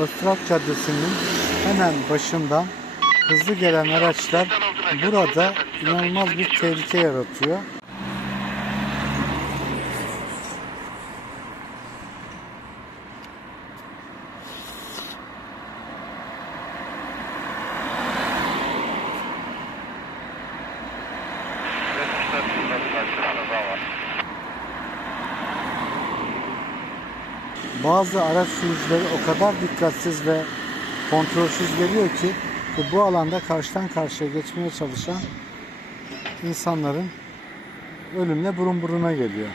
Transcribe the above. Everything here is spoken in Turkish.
Öztürk Caddesi'nin hemen başından hızlı gelen araçlar burada inanılmaz bir tehlike yaratıyor. Bazı araç sürücüleri o kadar dikkatsiz ve kontrolsüz geliyor ki ve bu alanda karşıdan karşıya geçmeye çalışan insanların ölümle burun buruna geliyor.